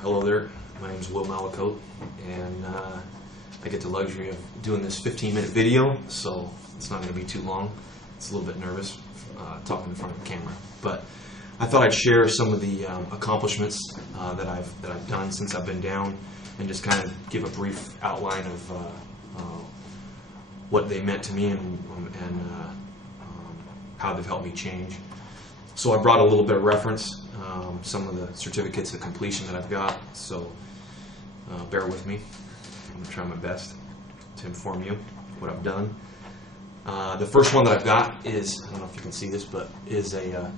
Hello there, my name is Will Malacote, and I get the luxury of doing this 15-minute video, so it's not going to be too long. It's a little bit nervous talking in front of the camera, but I thought I'd share some of the accomplishments that I've done since I've been down, and just kind of give a brief outline of what they meant to me and how they've helped me change. So I brought a little bit of reference, some of the certificates of completion that I've got, so bear with me. I'm going to try my best to inform you what I've done. The first one that I've got is, I don't know if you can see this, but is a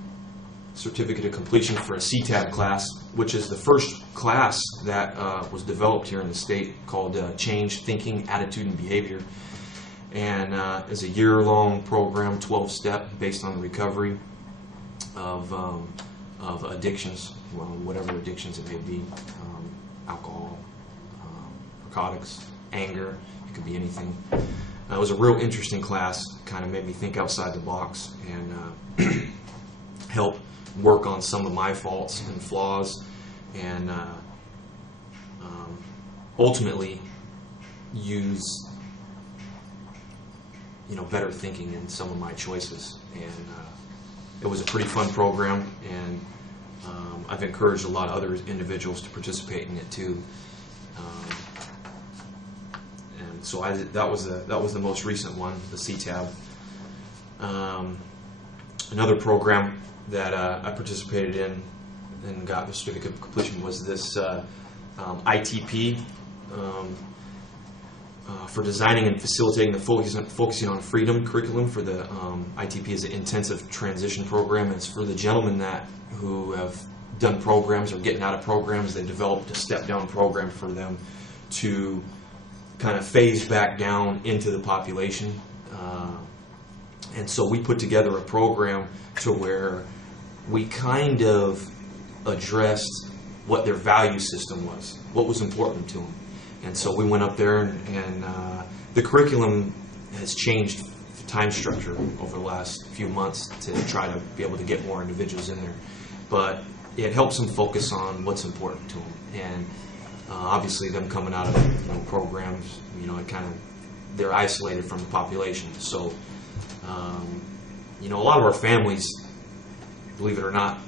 certificate of completion for a CTAB class, which is the first class that was developed here in the state, called Change Thinking, Attitude, and Behavior. And is a year-long program, 12-step, based on the recovery of addictions, well, whatever addictions it may be, alcohol, narcotics, anger, it could be anything. It was a real interesting class, kind of made me think outside the box and help work on some of my faults and flaws, and ultimately use better thinking in some of my choices. And it was a pretty fun program, and I've encouraged a lot of other individuals to participate in it too. And so that was the most recent one, the CTAB. Another program that I participated in and got the certificate of completion was this ITP. For designing and facilitating the Focusing on Freedom curriculum for the ITP is an intensive transition program. And it's for the gentlemen who have done programs or getting out of programs. They developed a step-down program for them to kind of phase back down into the population. And so we put together a program to where we kind of addressed what their value system was, what was important to them. And so we went up there, and the curriculum has changed the time structure over the last few months to try to be able to get more individuals in there. But it helps them focus on what's important to them. And obviously, them coming out of programs, they're isolated from the population. So a lot of our families, believe it or not,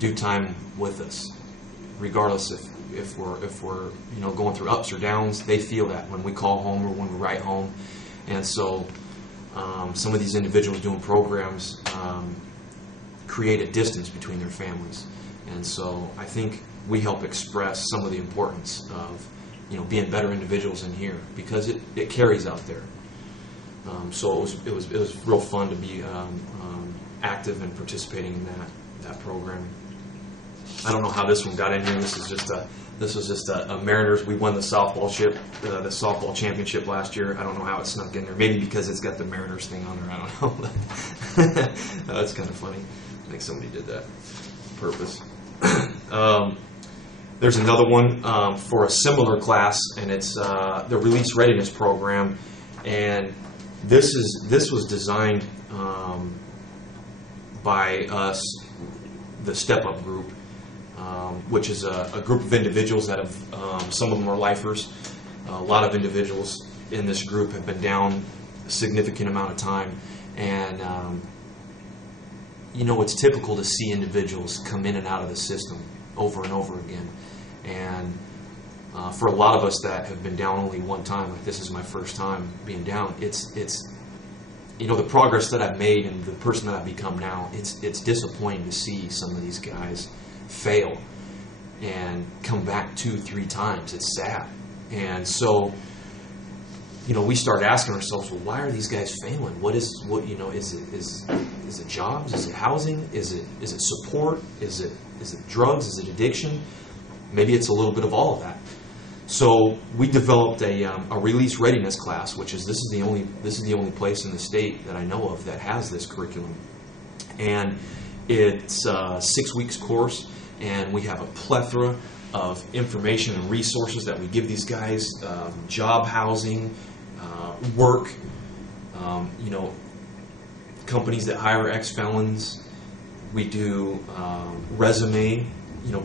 do time with us, regardless if we're going through ups or downs. They feel that when we call home or when we write home. And so some of these individuals doing programs create a distance between their families. And so I think we help express some of the importance of being better individuals in here, because it carries out there. So it was real fun to be active and participating in that program. I don't know how this one got in here. This was just a Mariners. We won the softball championship last year. I don't know how it snuck in there. Maybe because it's got the Mariners thing on there. I don't know. That's kind of funny. I think somebody did that on purpose. There's another one for a similar class, and it's the Release Readiness Program. And this was designed by us, the Step Up group. Which is a group of individuals that have, some of them are lifers. A lot of individuals in this group have been down a significant amount of time. And, it's typical to see individuals come in and out of the system over and over again. And for a lot of us that have been down only one time, like this is my first time being down, it's the progress that I've made and the person that I've become now, it's disappointing to see some of these guys fail and come back 2-3 times. It's sad. And so we start asking ourselves, well, why are these guys failing? Is it jobs? Is it housing? Is it support? Is it drugs? Is it addiction? Maybe it's a little bit of all of that. So we developed a release readiness class, which is this is the only place in the state that I know of that has this curriculum. And it's a 6 weeks course, and we have a plethora of information and resources that we give these guys, job, housing, work, companies that hire ex-felons. We do resume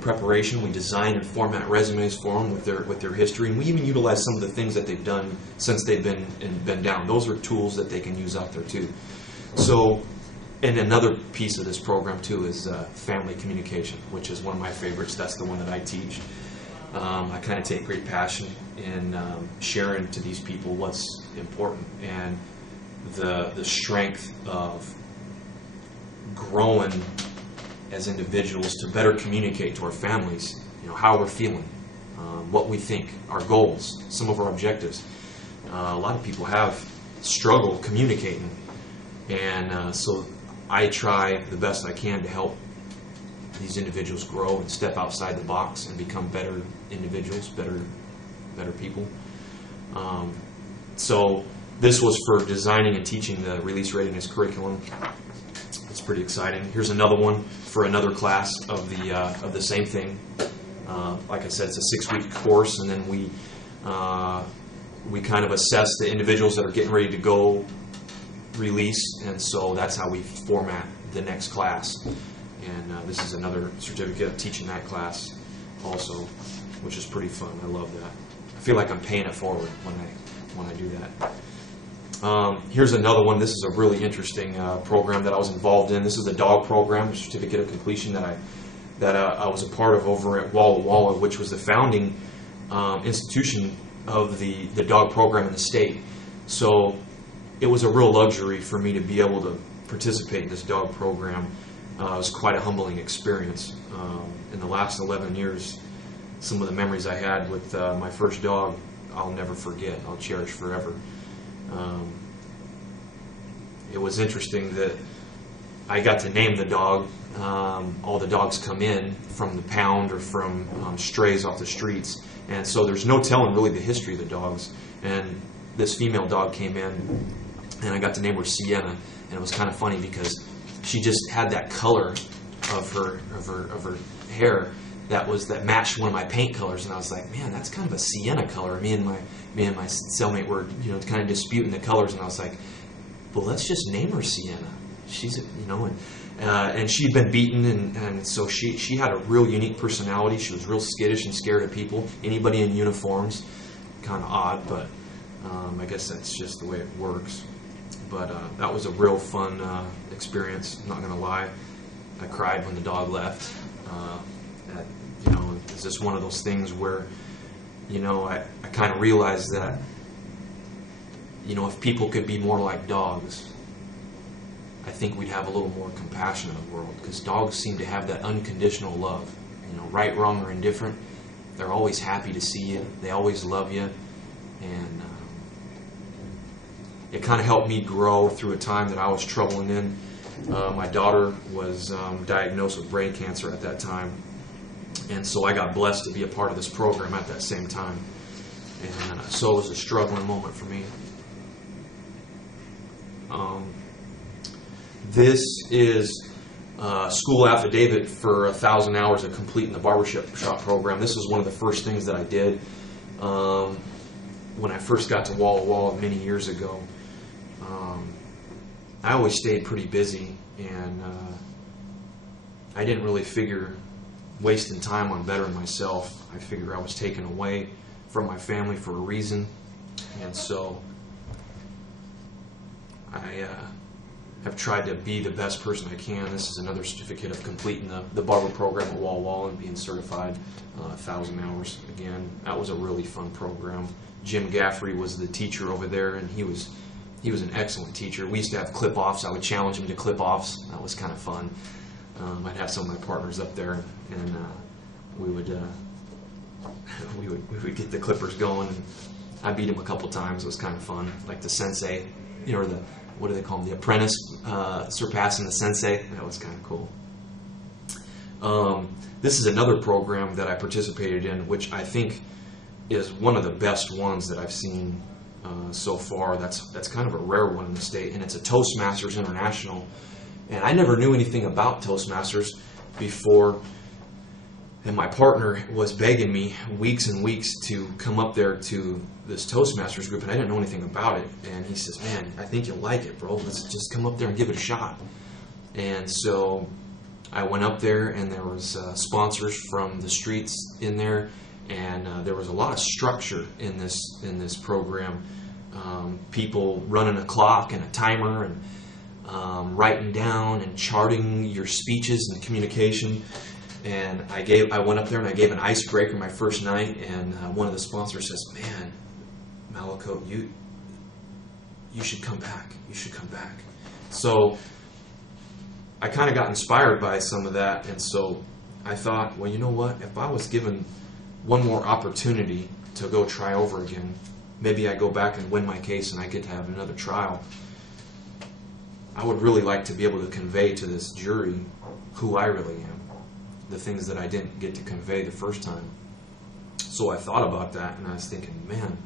preparation. We design and format resumes for them with their history, and we even utilize some of the things that they've done since they've been down. Those are tools that they can use out there too. So, and another piece of this program too is family communication, which is one of my favorites. That's the one that I teach. I kind of take great passion in sharing to these people what's important and the strength of growing as individuals to better communicate to our families, how we're feeling, what we think, our goals, some of our objectives. A lot of people have struggle communicating, and so I try the best I can to help these individuals grow and step outside the box and become better individuals, better people. So this was for designing and teaching the release readiness curriculum. It's pretty exciting. Here's another one for another class of the same thing. Like I said, it's a 6-week course, and then we kind of assess the individuals that are getting ready to go release, and so that's how we format the next class. And this is another certificate of teaching that class also, which is pretty fun. I love that. I feel like I'm paying it forward when I do that. Here's another one. This is a really interesting program that I was involved in. This is the dog program, a certificate of completion that I was a part of over at Walla Walla, which was the founding institution of the dog program in the state. So it was a real luxury for me to be able to participate in this dog program. It was quite a humbling experience. In the last 11 years, some of the memories I had with my first dog, I'll never forget. I'll cherish forever. It was interesting that I got to name the dog. All the dogs come in from the pound or from strays off the streets, and so there's no telling really the history of the dogs. And this female dog came in, and I got to name her Sienna, and it was kind of funny because she just had that color of her hair that matched one of my paint colors, and I was like, man, that's kind of a sienna color. Me and my cellmate were kind of disputing the colors, and I was like, well, let's just name her Sienna. She's and she'd been beaten, and so she had a real unique personality. She was real skittish and scared of people, anybody in uniforms. Kind of odd, but I guess that's just the way it works. But that was a real fun experience. I'm not gonna lie, I cried when the dog left. It's just one of those things where, I kind of realized that, if people could be more like dogs, I think we'd have a little more compassion in the world, because dogs seem to have that unconditional love. Right, wrong, or indifferent, they're always happy to see you. They always love you, and it kind of helped me grow through a time that I was troubling in. My daughter was diagnosed with brain cancer at that time, and so I got blessed to be a part of this program at that same time. And so it was a struggling moment for me. This is a school affidavit for 1,000 hours of completing the barbershop program. This was one of the first things that I did when I first got to Walla Walla many years ago. I always stayed pretty busy, and I didn't really figure wasting time on bettering myself. I figured I was taken away from my family for a reason, and so I have tried to be the best person I can. This is another certificate of completing the barber program at Walla Walla and being certified 1,000 hours. Again, that was a really fun program. Jim Gaffrey was the teacher over there, and he was an excellent teacher. We used to have clip-offs. I would challenge him to clip-offs. That was kind of fun. I'd have some of my partners up there, and we would get the clippers going. And I beat him a couple times. It was kind of fun, like the sensei, or what do they call him? The apprentice surpassing the sensei. That was kind of cool. This is another program that I participated in, which I think is one of the best ones that I've seen so far. That's kind of a rare one in the state, and it's a Toastmasters International. And I never knew anything about Toastmasters before, and my partner was begging me weeks and weeks to come up there to this Toastmasters group, and I didn't know anything about it. And he says, man, I think you'll like it, bro. Let's just come up there and give it a shot. And so I went up there, and there was sponsors from the streets in there, and there was a lot of structure in this program. People running a clock and a timer, and writing down and charting your speeches and communication. And I went up there and I gave an icebreaker my first night, and one of the sponsors says, "Man, Malaco, you should come back. You should come back." So I kind of got inspired by some of that, and so I thought, well, you know what? If I was given one more opportunity to go try over again, maybe I go back and win my case and I get to have another trial. I would really like to be able to convey to this jury who I really am, the things that I didn't get to convey the first time. So I thought about that, and I was thinking, man,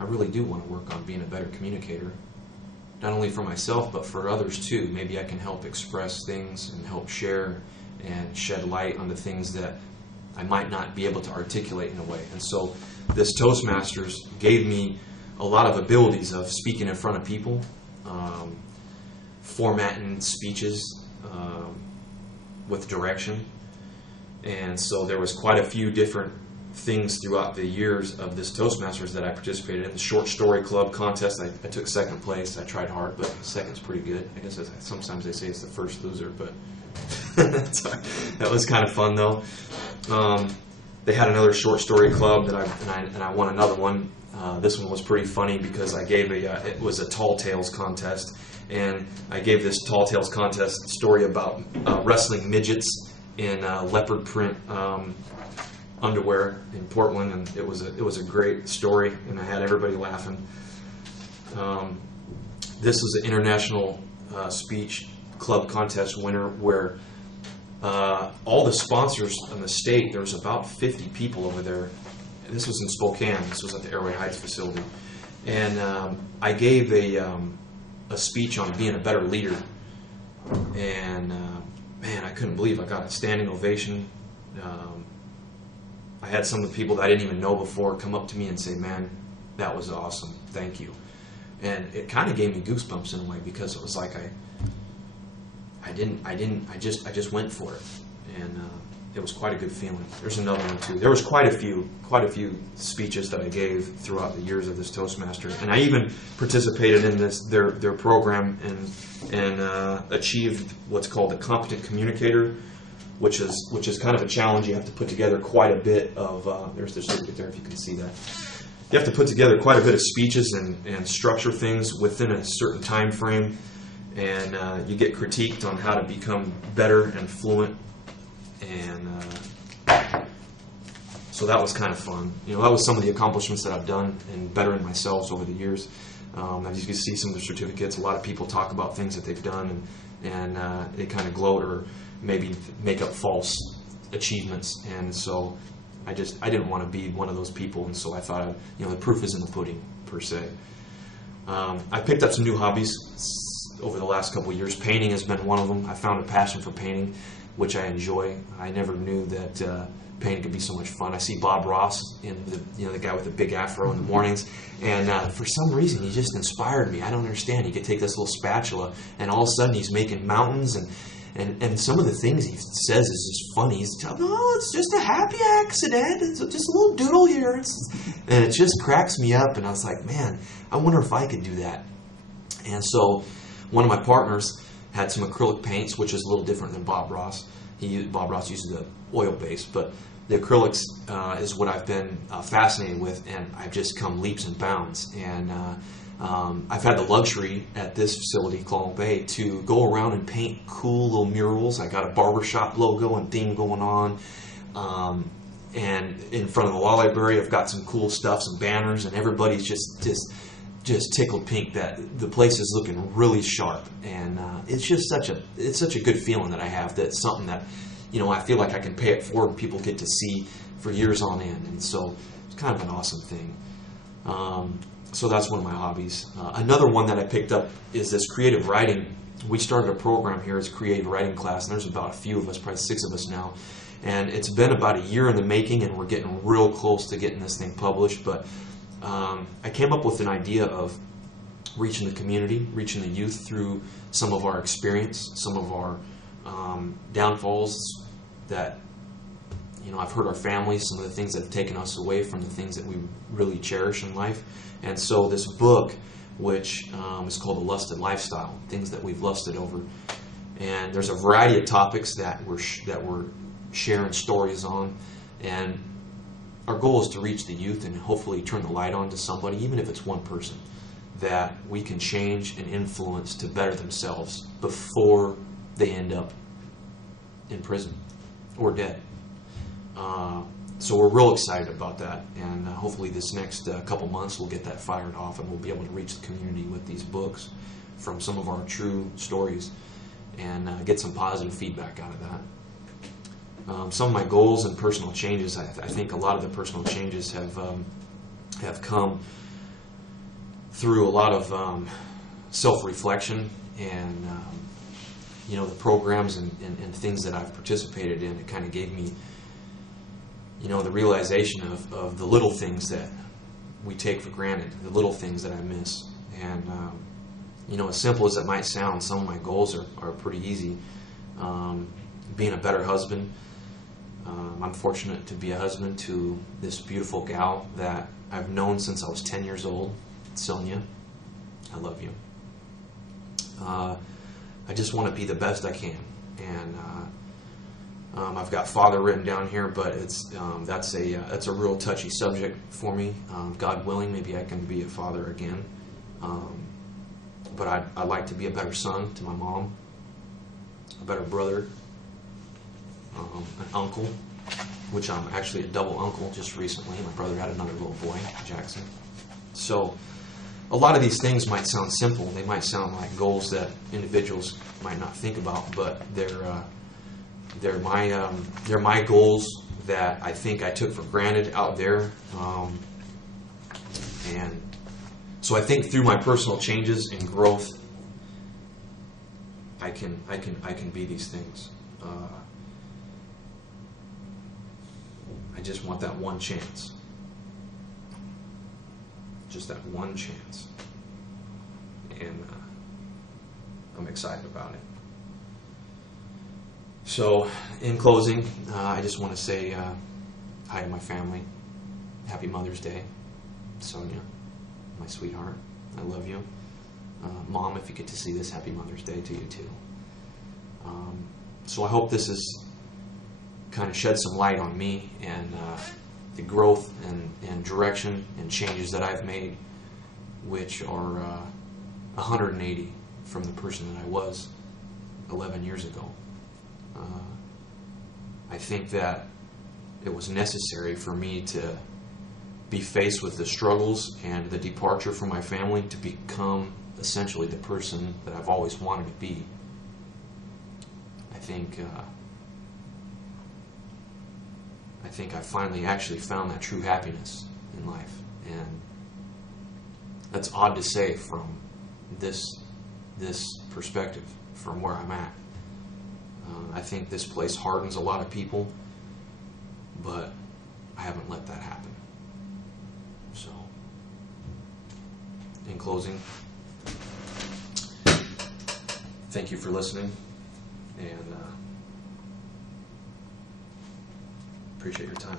I really do want to work on being a better communicator. Not only for myself, but for others too. Maybe I can help express things and help share and shed light on the things that I might not be able to articulate in a way. And so this Toastmasters gave me a lot of abilities of speaking in front of people, formatting speeches with direction. And so there was quite a few different things throughout the years of this Toastmasters that I participated in. The short story club contest, I took second place. I tried hard, but second's pretty good. I guess sometimes they say it's the first loser, but that was kind of fun though. They had another short story club that I won another one. This one was pretty funny because I gave it was a Tall Tales contest, and I gave this Tall Tales contest story about wrestling midgets in leopard print underwear in Portland, and it was a great story, and I had everybody laughing. This was an international speech club contest winner where all the sponsors in the state, there was about 50 people over there. This was in Spokane. This was at the Airway Heights facility, and I gave a speech on being a better leader, and man, I couldn't believe I got a standing ovation. I had some of the people that I didn't even know before come up to me and say, "Man, that was awesome, thank you." And it kind of gave me goosebumps in a way, because it was like I just went for it, and it was quite a good feeling. There's another one too. There was quite a few speeches that I gave throughout the years of this Toastmaster, and I even participated in their program and achieved what's called the Competent Communicator, which is kind of a challenge. You have to put together quite a bit of there's the certificate there if you can see that. You have to put together quite a bit of speeches and structure things within a certain time frame, and you get critiqued on how to become better and fluent, and so that was kind of fun. You know, that was some of the accomplishments that I've done in bettering myself over the years. As you can see, some of the certificates, a lot of people talk about things that they've done, and they kind of gloat or maybe make up false achievements, and so I didn't want to be one of those people, and so I thought, the proof is in the pudding, per se. I picked up some new hobbies over the last couple of years. Painting has been one of them. I found a passion for painting, which I enjoy. I never knew that painting could be so much fun. I see Bob Ross, in the guy with the big afro in the mornings, and for some reason he just inspired me. I don't understand. He could take this little spatula, and all of a sudden he's making mountains, and some of the things he says is just funny. He's telling, "Oh, it's just a happy accident. It's just a little doodle here." And it just cracks me up. And I was like, man, I wonder if I could do that. And so one of my partners had some acrylic paints, which is a little different than Bob Ross. Bob Ross uses the oil base, but the acrylics is what I've been fascinated with, and I've just come leaps and bounds. And I've had the luxury at this facility, Clallam Bay, to go around and paint cool little murals. I got a barbershop logo and theme going on. And in front of the law library, I've got some cool stuff, some banners, and everybody's just tickled pink that the place is looking really sharp. And it's just such a good feeling that I have. That's something that, I feel like I can pay it forward and people get to see for years on end. And so it's kind of an awesome thing. So that's one of my hobbies. Another one that I picked up is this creative writing. We started a program here as a creative writing class, and there's about a few of us, probably 6 of us now. And it's been about a year in the making, and we're getting real close to getting this thing published. But I came up with an idea of reaching the community, reaching the youth through some of our experience, some of our downfalls that, you know, I've hurt our families, some of the things that have taken us away from the things that we really cherish in life. And so this book, which is called The Lusted Lifestyle, things that we've lusted over. And there's a variety of topics that we're sharing stories on. And our goal is to reach the youth and hopefully turn the light on to somebody, even if it's one person, that we can change and influence to better themselves before they end up in prison or dead. So we're real excited about that, and hopefully this next couple months we'll get that fired off and we'll be able to reach the community with these books from some of our true stories and get some positive feedback out of that. Some of my goals and personal changes, I think a lot of the personal changes have come through a lot of self-reflection and you know, the programs and things that I've participated in. It kind of gave me, you know, the realization of the little things that we take for granted, the little things that I miss. And, you know, as simple as it might sound, some of my goals are pretty easy. Being a better husband. I'm fortunate to be a husband to this beautiful gal that I've known since I was 10 years old, Sonia. I love you. I just want to be the best I can. And I've got father written down here, but that's a real touchy subject for me. God willing, maybe I can be a father again. But I'd like to be a better son to my mom, a better brother, an uncle, which I'm actually a double uncle just recently. My brother had another little boy, Jackson. So a lot of these things might sound simple. They might sound like goals that individuals might not think about, but they're my goals that I think I took for granted out there, and so I think through my personal changes and growth, I can be these things. I just want that one chance, just that one chance, and I'm excited about it. So, in closing, I just want to say hi to my family. Happy Mother's Day, Sonia, my sweetheart. I love you. Mom, if you get to see this, Happy Mother's Day to you too. So I hope this has kind of shed some light on me and the growth and direction and changes that I've made, which are 180 from the person that I was 11 years ago. I think that it was necessary for me to be faced with the struggles and the departure from my family to become essentially the person that I've always wanted to be. I think I finally actually found that true happiness in life, and that's odd to say from this perspective, from where I'm at. I think this place hardens a lot of people, but I haven't let that happen. So, in closing, thank you for listening, and appreciate your time.